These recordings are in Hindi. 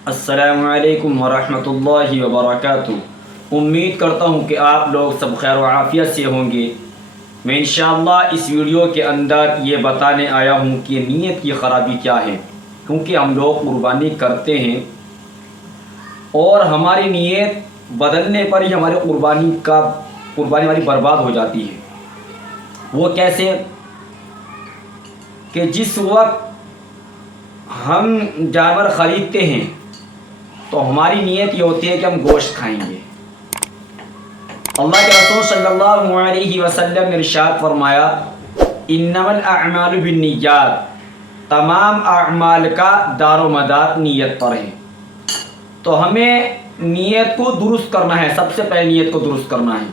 अस्सलामुअलैकुम वरहमतुल्लाहि वबरकातुहू। उम्मीद करता हूँ कि आप लोग सब खैर व आफ़ियत से होंगे। मैं इंशाअल्लाह इस वीडियो के अंदर ये बताने आया हूँ कि नीयत की ख़राबी क्या है, क्योंकि हम लोग कुर्बानी करते हैं और हमारी नीयत बदलने पर ही हमारी कुर्बानी हमारी बर्बाद हो जाती है। वो कैसे कि जिस वक्त हम जानवर ख़रीदते हैं तो हमारी नीयत ये होती है कि हम गोश्त खाएंगे। अल्लाह के रसूल सल्लल्लाहु अलैहि वसल्लम ने इरशाद फरमाया, इन्नमल अअमालु बिन्निय्यात, तमाम अअमाल का दारोमदार नीयत पर है। तो हमें नीयत को दुरुस्त करना है। सबसे पहले नीयत को दुरुस्त करना है।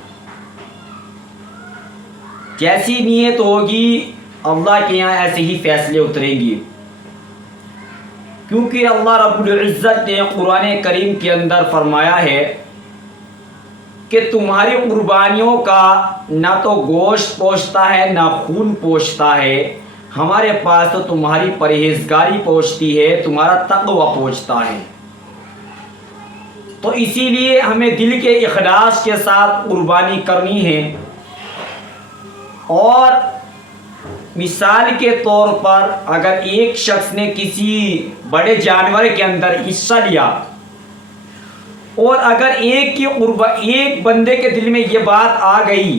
जैसी नीयत होगी अल्लाह के यहाँ ऐसे ही फैसले उतरेंगे, क्योंकि अल्लाह रब्बुल इज़्ज़त ने कुरान करीम के अंदर फरमाया है कि तुम्हारी कुर्बानियों का ना तो गोश्त पहुँचता है ना खून पहुँचता है, हमारे पास तो तुम्हारी परहेजगारी पहुँचती है, तुम्हारा तक़वा पहुँचता है। तो इसीलिए हमें दिल के इखलास के साथ कुर्बानी करनी है। और मिसाल के तौर पर अगर एक शख्स ने किसी बड़े जानवर के अंदर हिस्सा लिया और अगर एक बंदे के दिल में ये बात आ गई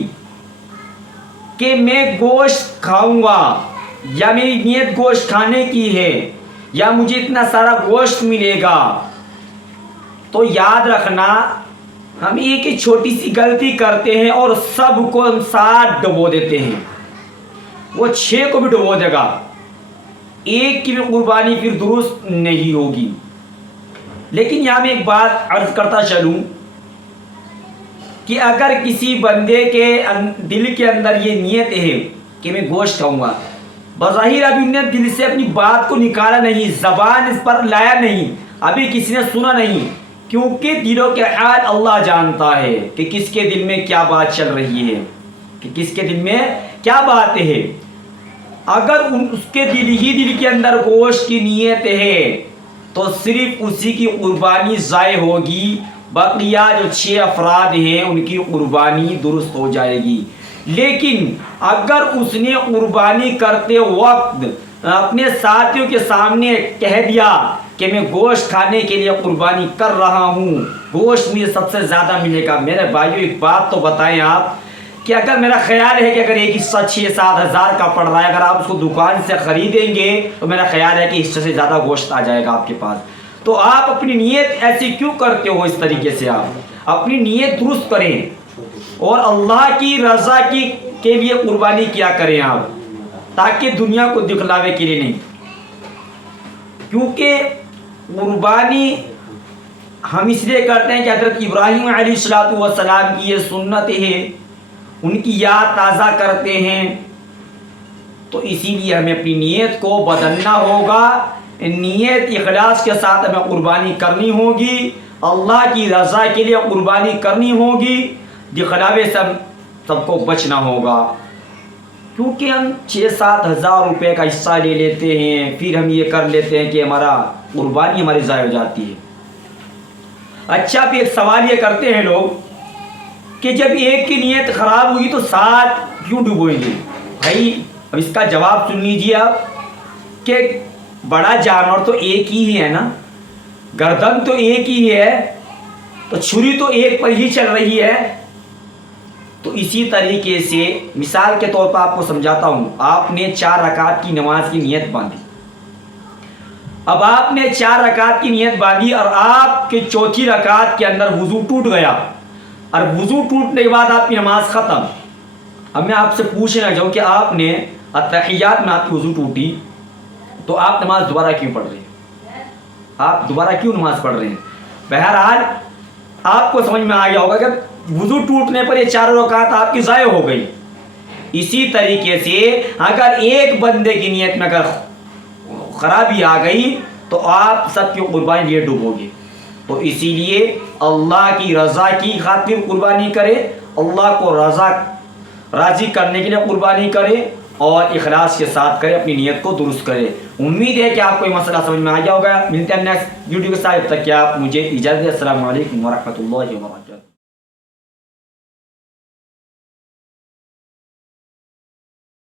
कि मैं गोश्त खाऊंगा या मेरी नीयत गोश्त खाने की है या मुझे इतना सारा गोश्त मिलेगा, तो याद रखना हम एक ही छोटी सी गलती करते हैं और सबको हम 7 डुबो देते हैं। वो 6 को भी डुबो देगा, एक की भी कुर्बानी फिर दुरुस्त नहीं होगी। लेकिन यहाँ मैं एक बात अर्ज करता चलूँ कि अगर किसी बंदे के दिल के अंदर ये नीयत है कि मैं गोश्त खाऊंगा, बज़ाहिर अभी ने दिल से अपनी बात को निकाला नहीं, ज़बान इस पर लाया नहीं, अभी किसी ने सुना नहीं, क्योंकि दिलों के हाल अल्लाह जानता है कि किसके दिल में क्या बात चल रही है, कि किसके दिल में क्या बात है। अगर उसके दिल के अंदर गोश्त की नीयत है तो सिर्फ उसी की कुर्बानी ज़ाय होगी, बकिया जो 6 अफराद हैं उनकी कुर्बानी दुरुस्त हो जाएगी। लेकिन अगर उसने कुर्बानी करते वक्त अपने साथियों के सामने कह दिया कि मैं गोश्त खाने के लिए कुर्बानी कर रहा हूँ, गोश्त मुझे सबसे ज़्यादा मिलेगा, मेरे भाइयों एक बात तो बताएं आप कि अगर मेरा ख्याल है कि अगर एक हिस्सा 6-7 हज़ार का पड़ रहा है, अगर आप उसको दुकान से ख़रीदेंगे तो मेरा ख्याल है कि हिस्से से ज़्यादा गोश्त आ जाएगा आपके पास। तो आप अपनी नीयत ऐसी क्यों करते हो? इस तरीके से आप अपनी नीयत दुरुस्त करें और अल्लाह की रज़ा के लिए कुर्बानी किया करें आप, ताकि दुनिया को दिखलावे के लिए नहीं। क्योंकि कुर्बानी हम इसलिए करते हैं कि हज़रत इब्राहीम अलैहिस्सलाम की ये सुन्नत है, उनकी याद ताज़ा करते हैं। तो इसीलिए हमें अपनी नीयत को बदलना होगा, नीयत इखलास के साथ हमें कुर्बानी करनी होगी, अल्लाह की रज़ा के लिए कुर्बानी करनी होगी, दिखलावे सबको बचना होगा। क्योंकि हम 6-7 हज़ार रुपये का हिस्सा ले लेते हैं, फिर हम ये कर लेते हैं कि हमारा कुर्बानी हमारी ज़ाय हो जाती है। अच्छा, फिर एक सवाल ये करते हैं लोग कि जब एक की नीयत ख़राब हुई तो 7 क्यों डुबोएंगे? भाई अब इसका जवाब सुन लीजिए आप कि बड़ा जानवर तो एक ही है ना, गर्दन तो एक ही है, तो छुरी तो एक पर ही चल रही है। तो इसी तरीके से मिसाल के तौर पर आपको समझाता हूँ। आपने 4 रकात की नमाज की नीयत बांधी, अब आपने 4 रकात की नीयत बांधी और आपके चौथी रकात के अंदर वुज़ू टूट गया और वुज़ू टूटने के बाद आपकी नमाज ख़त्म। अब मैं आपसे पूछना चाहूँ कि आपने अत्तहियात में आपकी वुज़ू टूटी तो आप नमाज दोबारा क्यों पढ़ रहे हैं? आप दोबारा क्यों नमाज पढ़ रहे हैं? बहरहाल आपको समझ में आ गया होगा कि वुज़ू टूटने पर ये 4 रकात आपकी ज़ाय हो गई। इसी तरीके से अगर एक बंदे की नीयत में अगर ख़राबी आ गई तो आप सबकी कुर्बानी लिए डूबोगे। तो इसीलिए अल्लाह की रज़ा की खातिर कुर्बानी करें, अल्लाह को राज़ी करने के लिए कुर्बानी करें और इखलास के साथ करें, अपनी नीयत को दुरुस्त करें। उम्मीद है कि आपको ये मसला समझ में आ गया होगा। मिलते हैं नेक्स्ट वीडियो के साथ, तब तक क्या आप मुझे इजाज़त दें। अस्सलाम वालेकुम व रहमतुल्लाहि व बरकातहू।